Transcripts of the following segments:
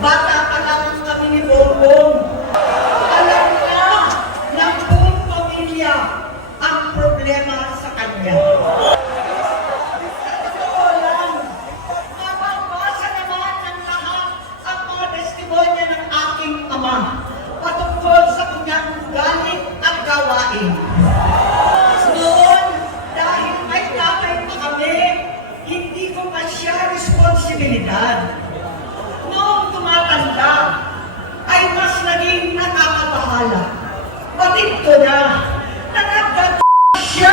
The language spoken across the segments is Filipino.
Bata pa lang kami ni Bongbong. Alam niya ng buong pamilya ang problema sa kanya. Sa totoo lang, mababasa naman ng lahat ang mga testimonya ng aking ama patungkol sa kanyang galit at gawain. Noon, dahil may tatay pa kami, hindi ko pa siya responsibilidad. Noong tumatanda, ay mas naging nakakabahala. Batid ko na nagagad siya!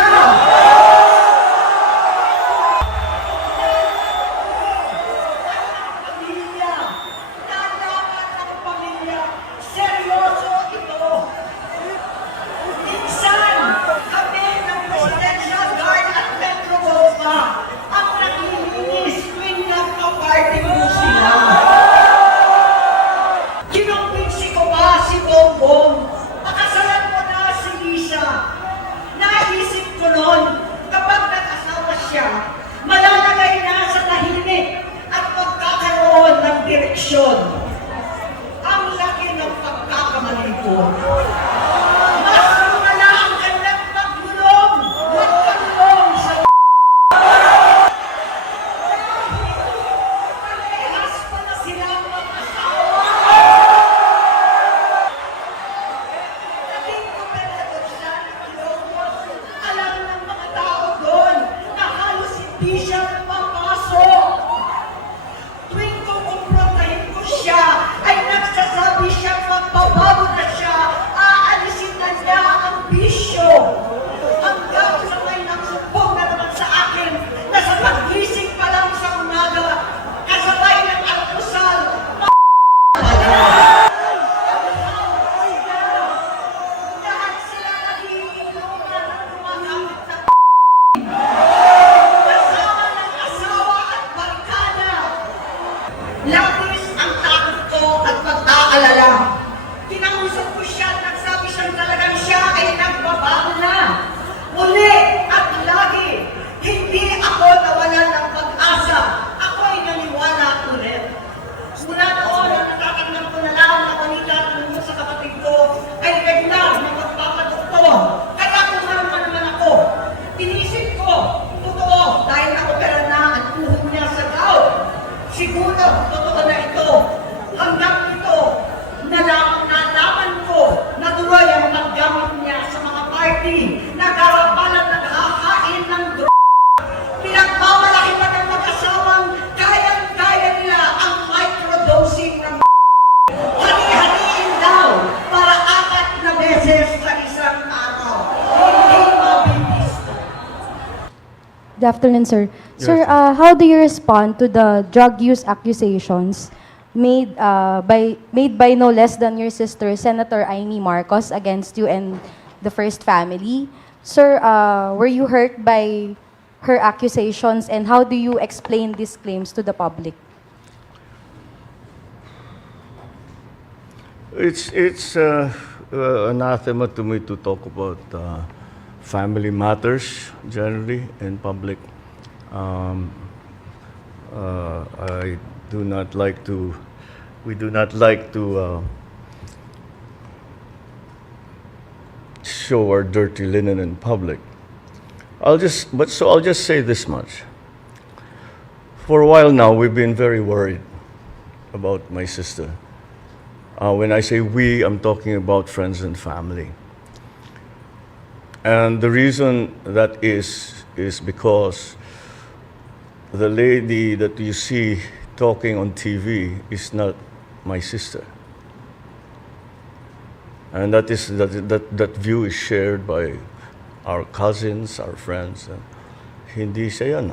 Pamilya, nalaman ng pamilya, seryoso ito. Minsan, kami ng Presidential Guard at Metro Gova ang naglilinis tuwing nagpa-party mo sila. Kinumbinsi ko ba si Bongbong? Pakasalan mo na si Lisa. Naisip ko noon, kapag nag-asawa siya, malalagay na sa tahimik at magkakaroon ng direksyon. Ang laki ng pagkakamali ko. Mas lumala ang kanyang paggulong. Magkalong sa parehas pa na silang mag-asawa. Naging operador siya ng Ilocos. Alam ng mga tao doon na halos hindi siya napapasok. Tuwing kukumprontahin ko siya, ay nagsasabi siya magbabago na siya, aalisin na niya ang bisyo. Hanggang sa may nagsumbong na naman sa akin na sa paggising pa lang sa umaga, kasabay ng almusal, lahat sila nagiinuman at gumagamit ng kasama ng asawa at barkada. Labis ang takot ko at pag-aalala. Kinausap ko siya at nagsabi siyang talagang siya ay nagbabago na. Muli at lagi, hindi ako nawalan ng pag-asa. Ako ay naniwala ulit. Mula noon, ang natatanggap ko na lang na balita tungkol sa kapatid ko ay regular na magpapadoktor. Kaya kumama naman ako. Inisip ko, totoo, dahil nakopera na ang tuhod niya sa gout. Siguro, totoo na ito. Hanggang ito, nalaman ko na tuloy ang paggamit niya sa mga party, nagkarapalan, naghahain ng droga. Pinagmamalaki pa ng mag-asawang kayang-kaya nila ang microdosing ng hani-haniin daw para 4 na beses sa isang araw. Hindi mabilis. Good afternoon, sir. Yes. Sir, how do you respond to the drug use accusations made by no less than your sister, Senator Amy Marcos, against you and the First Family? Sir, were you hurt by her accusations, and how do you explain these claims to the public? It's anathema to me to talk about family matters generally in public. I do not like to. We do not like to show our dirty linen in public. I'll just say this much. For a while now, we've been very worried about my sister. When I say we, I'm talking about friends and family. And the reason that is because the lady that you see talking on TV is not my sister. And that view is shared by our cousins, our friends. Hindi siya yan.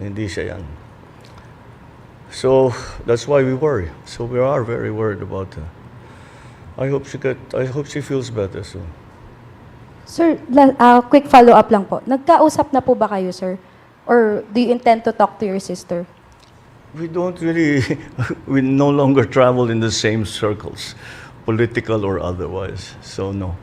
Hindi siya yan. So that's why we worry. So we are very worried about her. I hope she feels better soon. Sir, quick follow-up lang po. Nagkausap na po ba kayo, sir? Or do you intend to talk to your sister? We don't really, we no longer travel in the same circles, political or otherwise. So no.